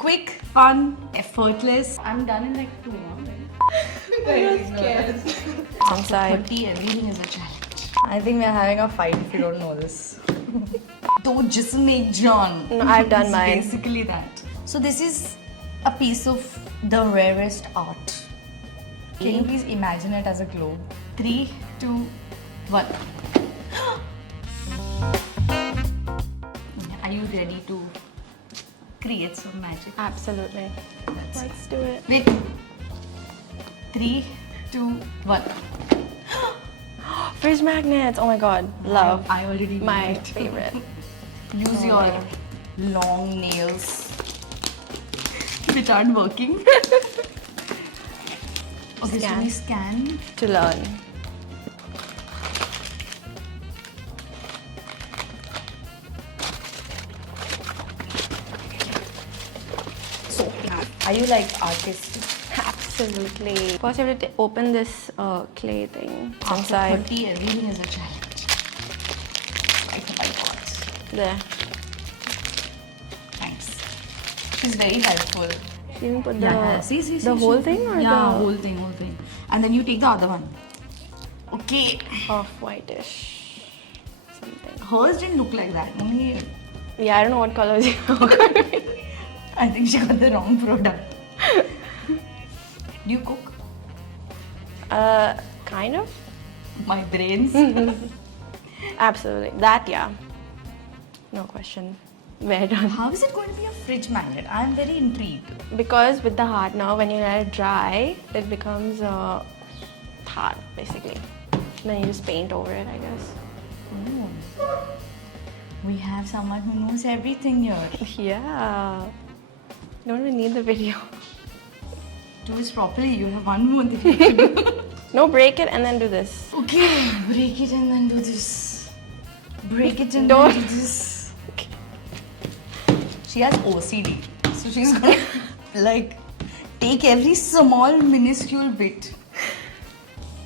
Quick, fun, effortless. I'm done in like 2 months. I'm scared. Outside. 30, everything is a challenge. I think we're having a fight if you don't know this. To just make John. No, I've done It's mine. Basically that. So this is a piece of the rarest art. Can you please imagine it as a globe? 3, 2, 1. Are you ready to create some magic? Absolutely. Let's do it. Wait. 3, 2, 1. Fridge magnets. Oh my god. Love. I already My knew it. favorite. Use your long nails which aren't working. Okay, so Scan. we scan. To learn. So, are you like artistic? Absolutely. First, you have to open this clay thing After inside. 30, everything is a challenge. Right, oh my god. There. Thanks. She's very helpful. You didn't put the See, the whole thing or yeah, the whole thing. And then you take the other one. Okay. off-whitish something. Hers didn't look like that. Only Yeah, I don't know what colors you are. I think she got the wrong product. Do you cook? Kind of. My brains. Absolutely. That, yeah. No question. We're done. How is it going to be a fridge magnet? I am very intrigued. Because with the hardener, when you let it dry, it becomes hard, basically. Then you just paint over it, I guess. Oh. We have someone who knows everything here. Yeah. You don't even need the video. Do this properly. You have one more thing to do. No, break it and then do this. Okay, break it and then do this. Break it and Don't. then do this. She has OCD, so she's gonna like take every small minuscule bit.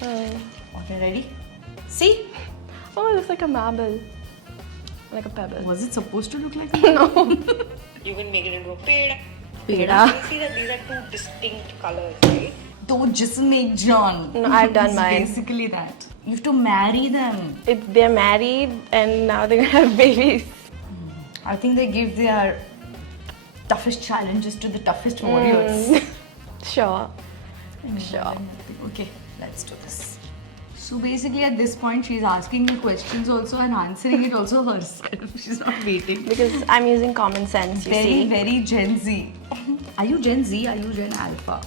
Okay, ready? See? Oh, it looks like a marble. Like a pebble. Was it supposed to look like that? No. You can make it into a peda. Peda. You see that these are two distinct colors, right? Don't just make John. No, I've done It's mine. Basically that. You have to marry them. If they're married and now they're gonna have babies. I think they give their toughest challenges to the toughest warriors. Sure. Sure. Okay, let's do this. So basically at this point she's asking me questions also and answering it also herself. She's not waiting. Because I'm using common sense, you Very, see. very Gen Z. Are you Gen Z? Are you Gen Alpha?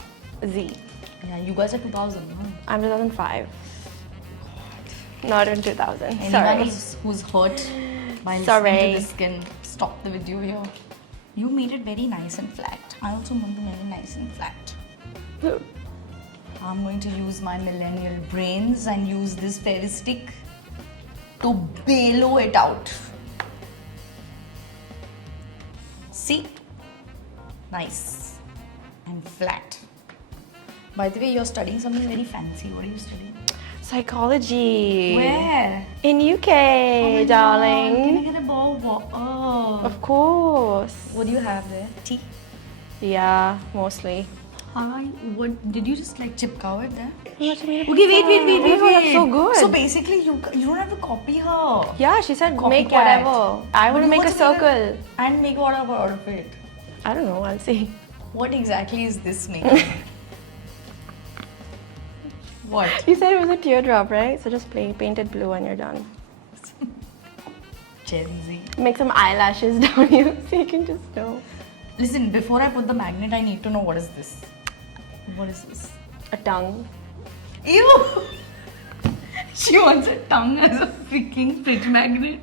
Z. Yeah, you guys are 2000. Huh? I'm 2005. Not in 2000. Anyone Sorry. who's hurt by Sorry. listening to this can stop the video here. You made it very nice and flat. I also want to make it nice and flat. I'm going to use my millennial brains and use this fairy stick to bellow it out. See? Nice and flat. By the way, you're studying something very fancy. What are you studying? Psychology. Where? In UK, Oh my God, darling. Can I get a ball? Oh. Of course. What do you have there? Tea? Yeah, mostly. Hi. What did you just like chipkaw it there? Okay, Okay, wait. Oh my God, that's so good. So basically, you don't have to copy her. Yeah, she said make Copycat. whatever. I want to But you make a want to circle. And make whatever out of it. I don't know, I'll see. What exactly is this making? What? You said it was a teardrop, right? So just paint it blue and you're done. Gen Z. Make some eyelashes down here so you can just know. Listen, before I put the magnet, I need to know what is this. What is this? A tongue. Ew! She wants a tongue as a freaking fridge magnet.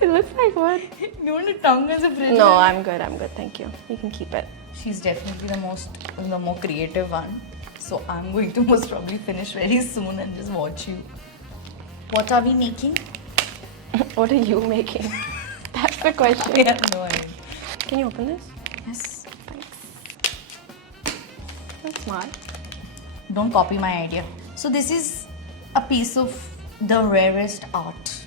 It looks like what? You want a tongue as a fridge No, magnet? I'm good, thank you. You can keep it. She's definitely the more creative one. So I'm going to most probably finish very soon and just watch you. What are we making? What are you making? That's the question. I have no idea. Can you open this? Yes. Thanks. That's smart. Don't copy my idea. So this is a piece of the rarest art.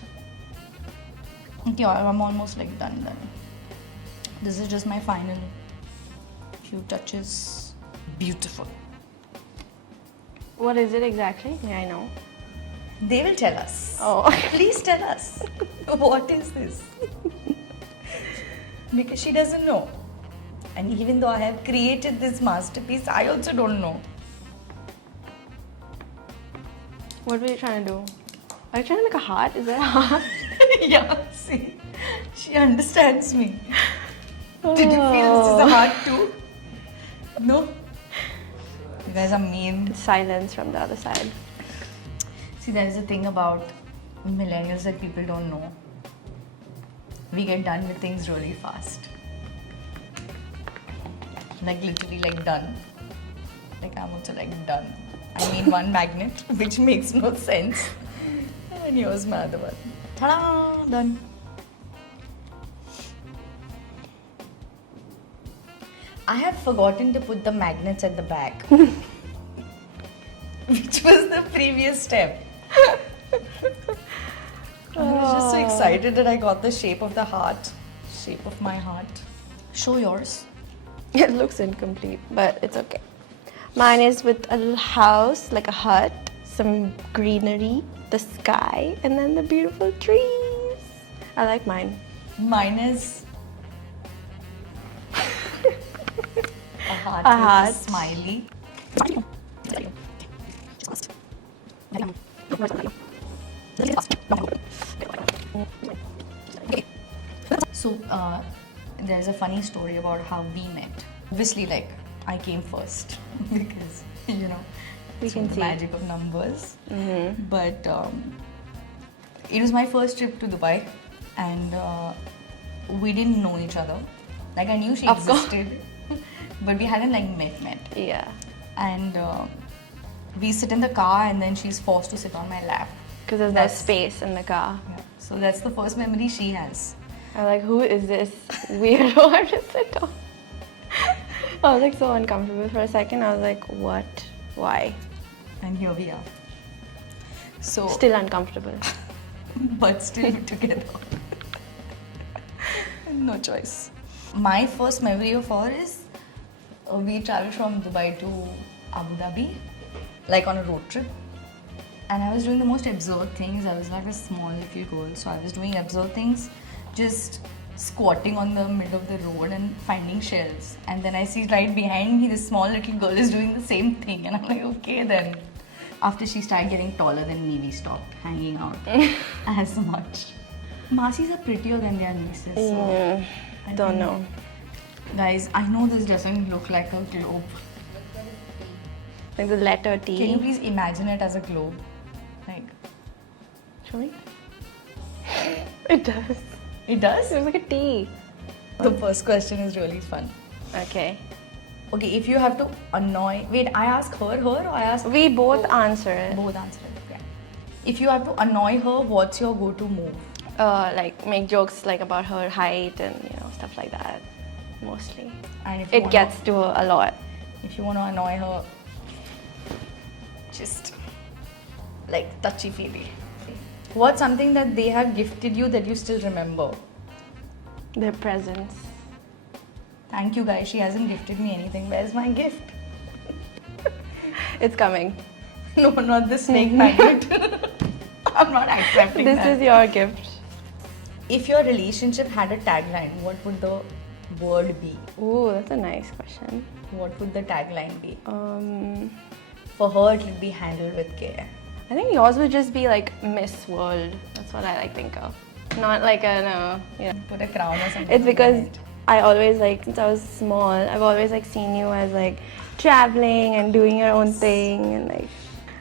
Okay, I'm almost like done. This is just my final Few touches. Beautiful. What is it exactly? May I know? They will tell us. Oh. Please tell us. What is this? Because she doesn't know. And even though I have created this masterpiece, I also don't know. What were you trying to do? Are you trying to make a heart? Is that a heart? Yeah, see. She understands me. Did you feel this is a heart too? No? You guys are mean. Silence from the other side. See, there is a thing about millennials that people don't know. We get done with things really fast. Like literally like done. Like I'm also like done. I mean one magnet, which makes no sense. And here's my other one. Ta-da! Done. I have forgotten to put the magnets at the back. Which was the previous step. I was just so excited that I got the shape of the heart. Shape of my heart. Show yours. It looks incomplete, but it's okay. Mine is with a little house, like a hut, some greenery, the sky, and then the beautiful trees. I like mine. Mine is a heart. A with heart. A smiley. So there's a funny story about how we met. Obviously, like I came first because you know We it's can the see. magic of numbers. But it was my first trip to Dubai, and we didn't know each other. Like I knew she Of course. existed, but we hadn't like met. Yeah, And we sit in the car, and then she's forced to sit on my lap. because there's no space in the car. Yeah. So that's the first memory she has. I'm like, who is this weirdo I just sit on? I was like so uncomfortable for a second. I was like, what? Why? And here we are. So, Still uncomfortable. but still together. No choice. My first memory of her is we traveled from Dubai to Abu Dhabi, like on a road trip. And I was doing the most absurd things. I was like a small little girl, so I was doing absurd things, just squatting on the middle of the road and finding shells. And then I see right behind me this small little girl is doing the same thing, and I'm like, okay then. After she started getting taller than me, we stopped hanging out as much. Masis are prettier than their nieces. So I Don't think- know. Guys, I know this doesn't look like a globe. Like the letter T. Can you please imagine it as a globe? Like, Show me. It does. it does? It was like a T. The first question is really fun. Okay. Okay, if you have to annoy... Wait, I ask her or I ask... We both answer it. Both answer it, okay. If you have to annoy her, what's your go-to move? Like make jokes like about her height and stuff like that. Mostly. And if you It wanna- gets to her a lot. If you want to annoy her, just like touchy-feely. What's something that they have gifted you that you still remember? Their presence. Thank you guys, she hasn't gifted me anything. Where's my gift? It's coming. No, not the snake magnet. I'm not accepting This that. is your gift. If your relationship had a tagline, what would the word be? Ooh, that's a nice question. What would the tagline be? Um, For her, it would be handled with care. I think yours would just be like Miss World. That's what I think of. Not like Put a crown or something. It's on because your head. I always since I was small, I've always seen you as traveling and doing your own thing and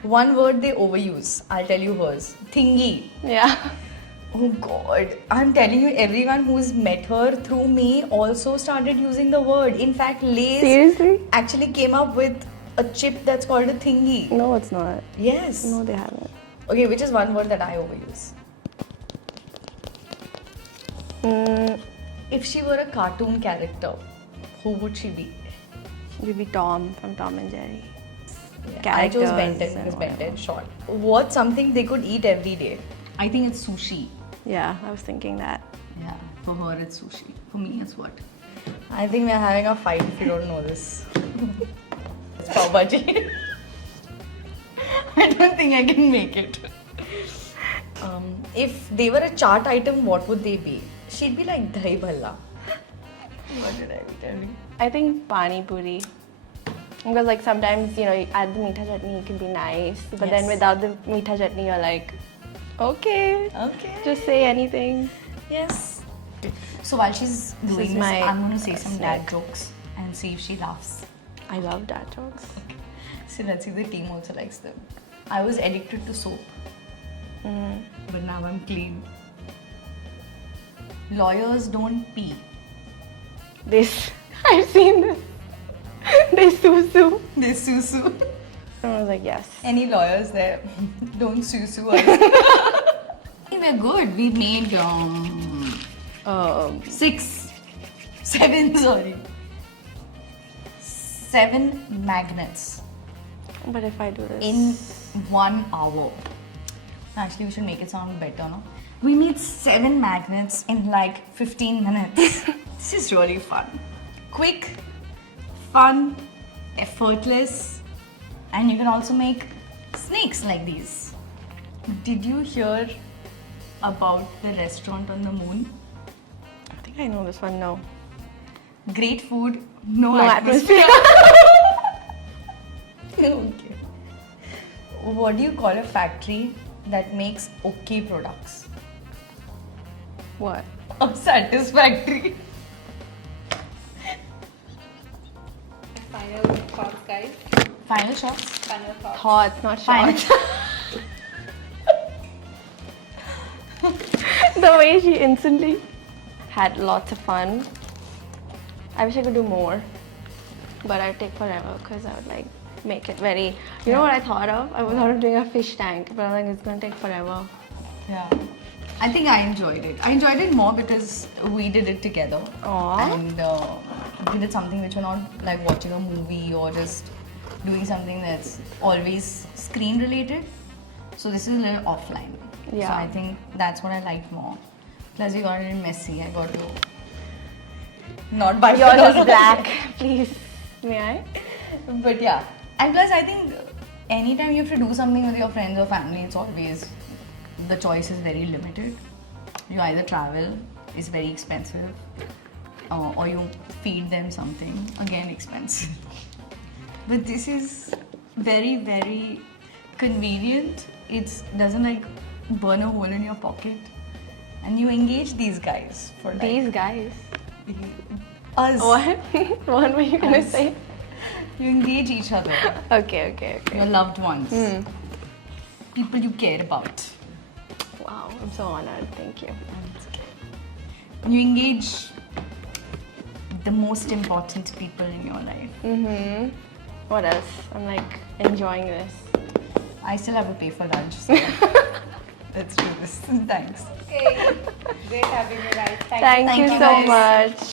One word they overuse. I'll tell you hers. Thingy. yeah. Oh God. I'm telling you, everyone who's met her through me also started using the word. In fact, Lay's Seriously? actually came up with a chip that's called a thingy. No, it's not. Yes. No, they haven't. Okay, which is one word that I overuse? If she were a cartoon character, who would she be? You'd be Tom from Tom and Jerry. Yeah, I chose Ben 10 Characters because and Ben whatever. 10 short. What's something they could eat every day? I think it's sushi. Yeah, I was thinking that. Yeah, for her it's sushi. For me it's what? I think we're having a fight if you don't know this. It's pav bhaji. I don't think I can make it. If they were a chaat item, what would they be? She'd be like dahi bhalla. What did I be telling? I think pani puri. Because like sometimes, you know, you add the meetha chutney, it can be nice. But then Yes. without the meetha chutney, you're like, okay, Okay. just say anything. Yes. So while she's doing is this, my I'm going to say some dad snack. jokes and see if she laughs. I love dad jokes. So let's see if the team also likes them. I was addicted to soap, but now I'm clean. Lawyers don't pee. This, I've seen this. They sue. They sue. And I was like, yes. Any lawyers there? Don't sue us. We're good. We made 7 magnets But if I do this. in 1 hour. Actually, we should make it sound better, no? We made 7 magnets in like 15 minutes. This is really fun. Quick, fun, effortless, and you can also make snakes like these. Did you hear about the restaurant on the moon? I think I know this one, no. Great food, no atmosphere. Okay. What do you call a factory that makes okay products? What? A satisfactory. Final thoughts, guys. Final shots. Final thoughts. Thoughts, not Final shots. The way she instantly had lots of fun. I wish I could do more, but I'd take forever because I would like make it very. You know what I thought of? I thought of doing a fish tank, but I'm like it's gonna take forever. Yeah. I think I enjoyed it. I enjoyed it more because we did it together. Aww. And we did something which we're not like watching a movie or just doing something that's always screen related. So this is a little offline. Yeah. So I think that's what I liked more. Plus we got a little messy. I got to not buy Yours further. is black, please. May I? But yeah. And plus I think anytime you have to do something with your friends or family, it's always the choice is very limited. You either travel, it's very expensive, or you feed them something, again expensive. But this is very, very convenient. It doesn't like burn a hole in your pocket, and you engage these guys for like These guys. us. What? What were you gonna Us. say? You engage each other, Okay. your loved ones, people you care about. Wow, I'm so honored. Thank you. And you engage the most important people in your life. What else? I'm like enjoying this. I still have to pay for lunch, so let's do this. Thanks. Okay. Great having you guys. Thank you you so guys. much.